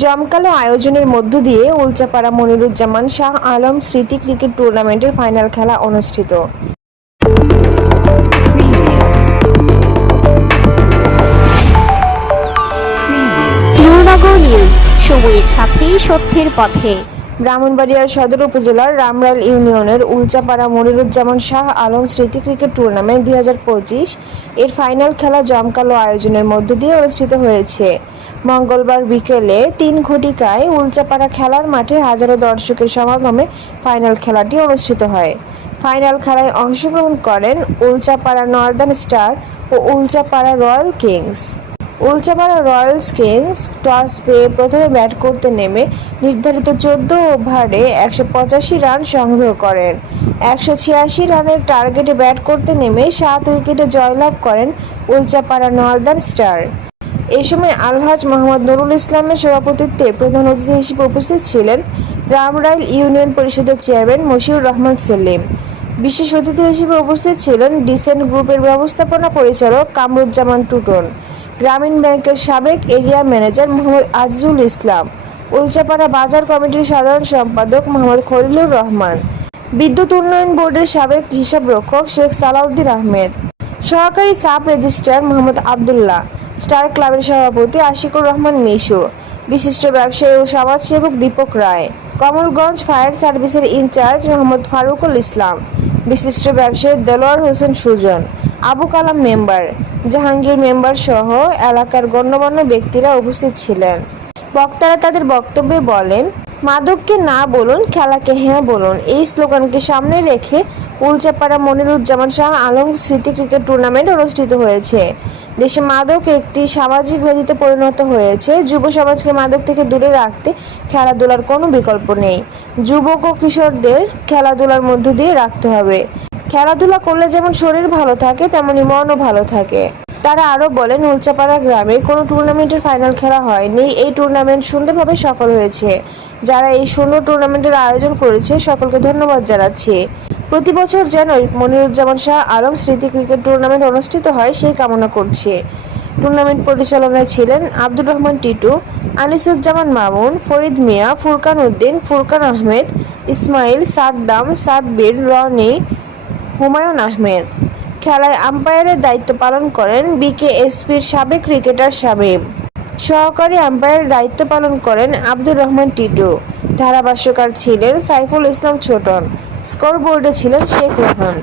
জমকালো আয়োজনের মধ্য দিয়ে উলচাপাড়া মনিরুজ্জামান শাহ আলম স্মৃতি ক্রিকেট টুর্নামেন্টের ফাইনাল খেলা অনুষ্ঠিত। নুরনগর নিউজ, সময়ের সাথে সত্যের পথে। ব্রাহ্মণবাড়িয়ার সদর উপজেলার রামরাইল ইউনিয়নের উলচাপাড়া মনিরুজ্জামান শাহ আলম স্মৃতি ক্রিকেট টুর্নামেন্ট 2025 এর ফাইনাল খেলা জমকালো আয়োজনের মধ্য দিয়ে অনুষ্ঠিত হয়েছে। মঙ্গলবার বিকেলে 3 ঘটিকায় উলচাপাড়া খেলার মাঠে হাজারো দর্শকের সমাগমে ফাইনাল খেলাটি অনুষ্ঠিত হয়। ফাইনাল খেলায় অংশগ্রহণ করেন উলচাপাড়া নর্দার্ন স্টার ও Ulchapara royal kings. Ulchapara royals kings toss পেয়ে প্রথমে ব্যাট করতে নেমে নির্ধারিত 14 ওভারে 185 রান সংগ্রহ করেন। 186 রানের টার্গেটে ব্যাট করতে নেমে 7 উইকেটে জয়লাভ করেন উলচাপাড়া নর্দার্ন স্টার। এ সময় আলহাজ মোহাম্মদ নুরুল ইসলামের সভাপতিত্বে প্রধান অতিথি হিসেবে উপস্থিত ছিলেন রামরাইল ইউনিয়ন পরিষদের চেয়ারম্যান মশিউর রহমান সেলিম। বিশেষ অতিথি হিসেবে উপস্থিত ছিলেন ডিসেন্ট গ্রুপের ব্যবস্থাপনা পরিচালক কামরুজ্জামান টুটন, গ্রামীণ ব্যাংকের সাবেক এরিয়া ম্যানেজার মোহাম্মদ আজিজুল ইসলাম, উলচাপাড়া বাজার কমিটির সাধারণ সম্পাদক মোহাম্মদ খলিলুর রহমান, বিদ্যুৎ উন্নয়ন বোর্ডের সাবেক হিসাবরক্ষক শেখ সালাউদ্দিন আহমেদ, সহকারী sub registrar Mohammad Abdullah, star ক্লাবের সভাপতি আশিকুর রহমান মিশু, বিশিষ্ট ব্যবসায়ী ও সমাজসেবক দীপক রায়, কমলগঞ্জ ফায়ার সার্ভিসের ইনচার্জ মোহাম্মদ ফারুকুল ইসলাম, বিশিষ্ট ব্যবসায়ী দেলোয়ার হোসেন সুজন, আবু কালাম মেম্বার, জাহাঙ্গীর মেম্বার সহ এলাকার গণ্যমান্য ব্যক্তিরা উপস্থিত ছিলেন। বক্তারা তাদের বক্তব্যে বলেন, মাদককে না বলুন, খেলাকে হ্যাঁ বলুন। এই স্লোগানকে সামনে রেখে উলচাপাড়া মনিরুজ্জামান শাহ আলম স্মৃতি ক্রিকেট টুর্নামেন্ট অনুষ্ঠিত হয়েছে। দেশে মাদক একটি সামাজিক ব্যাধিতে পরিণত হয়েছে। যুব সমাজকে মাদক থেকে দূরে রাখতে খেলাধুলার কোনো বিকল্প নেই। যুবক ও কিশোরদের খেলাধুলার মধ্য দিয়ে রাখতে হবে। খেলাধুলা করলে যেমন শরীর ভালো থাকে, তেমনি মনও ভালো থাকে। তারা আরও বলেন, উলচাপাড়া গ্রামে কোনো টুর্নামেন্টের ফাইনাল খেলা হয়নি। এই টুর্নামেন্ট সুন্দরভাবে সফল হয়েছে। যারা এই সুন্দর টুর্নামেন্টের আয়োজন করেছে সকলকে ধন্যবাদ জানাচ্ছি। প্রতি বছর যেন মনিরুজ্জামান শাহ আলম স্মৃতি ক্রিকেট টুর্নামেন্ট অনুষ্ঠিত হয় সেই কামনা করছি। টুর্নামেন্ট পরিচালনায় ছিলেন আব্দুর রহমান টিটু, আনিসুজ্জামান মামুন, ফরিদ মিয়া, ফুরকান উদ্দিন, ফুরকান আহমেদ, ইসমাইল, সাদ্দাম, সাব্বির, রনি, হুমায়ুন আহমেদ। খেলায় আম্পায়ারের দায়িত্ব পালন করেন বিকেএসপির সাবেক ক্রিকেটার শামীম। সহকারী আম্পায়ারের দায়িত্ব পালন করেন আব্দুর রহমান টিটু। ধারাভাষ্যকার ছিলেন সাইফুল ইসলাম ছোটন। স্কোরবোর্ডে ছিলেন শেখ রোহান।